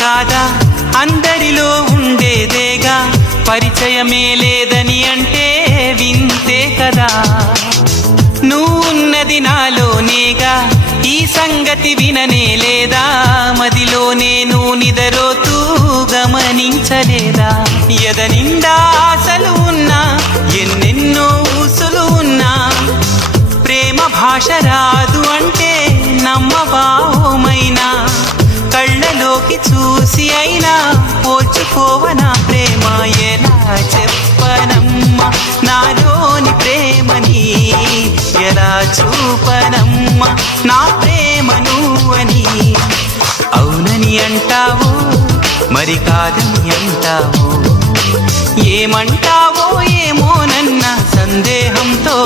కాదా అందరిలో ఉండేదేగా, పరిచయమే లేదని అంటే వింతే కదా. నువ్వున్నది నాలోనేగా, ఈ సంగతి విననే లేదా, మదిలో నేను నిదరోతూ గమనించలేదా. ఎదనిండా ఆశలు ఉన్నా, ఎన్నెన్నో ఊసులు ఉన్నా, ప్రేమ భాష రాదు అంటే నమ్మవామైనా, కళ్ళలోకి చూసి అయినా పోల్చుకోవనా ప్రేమ. ఎలా చెప్పనమ్మా నాలోని ప్రేమని, ఎలా చూపనమ్మా నా ప్రేమ నువ్వని. అవునని అంటావు మరి కాదని అంటావు, ఏమంటావో ఏమోనన్న సందేహంతో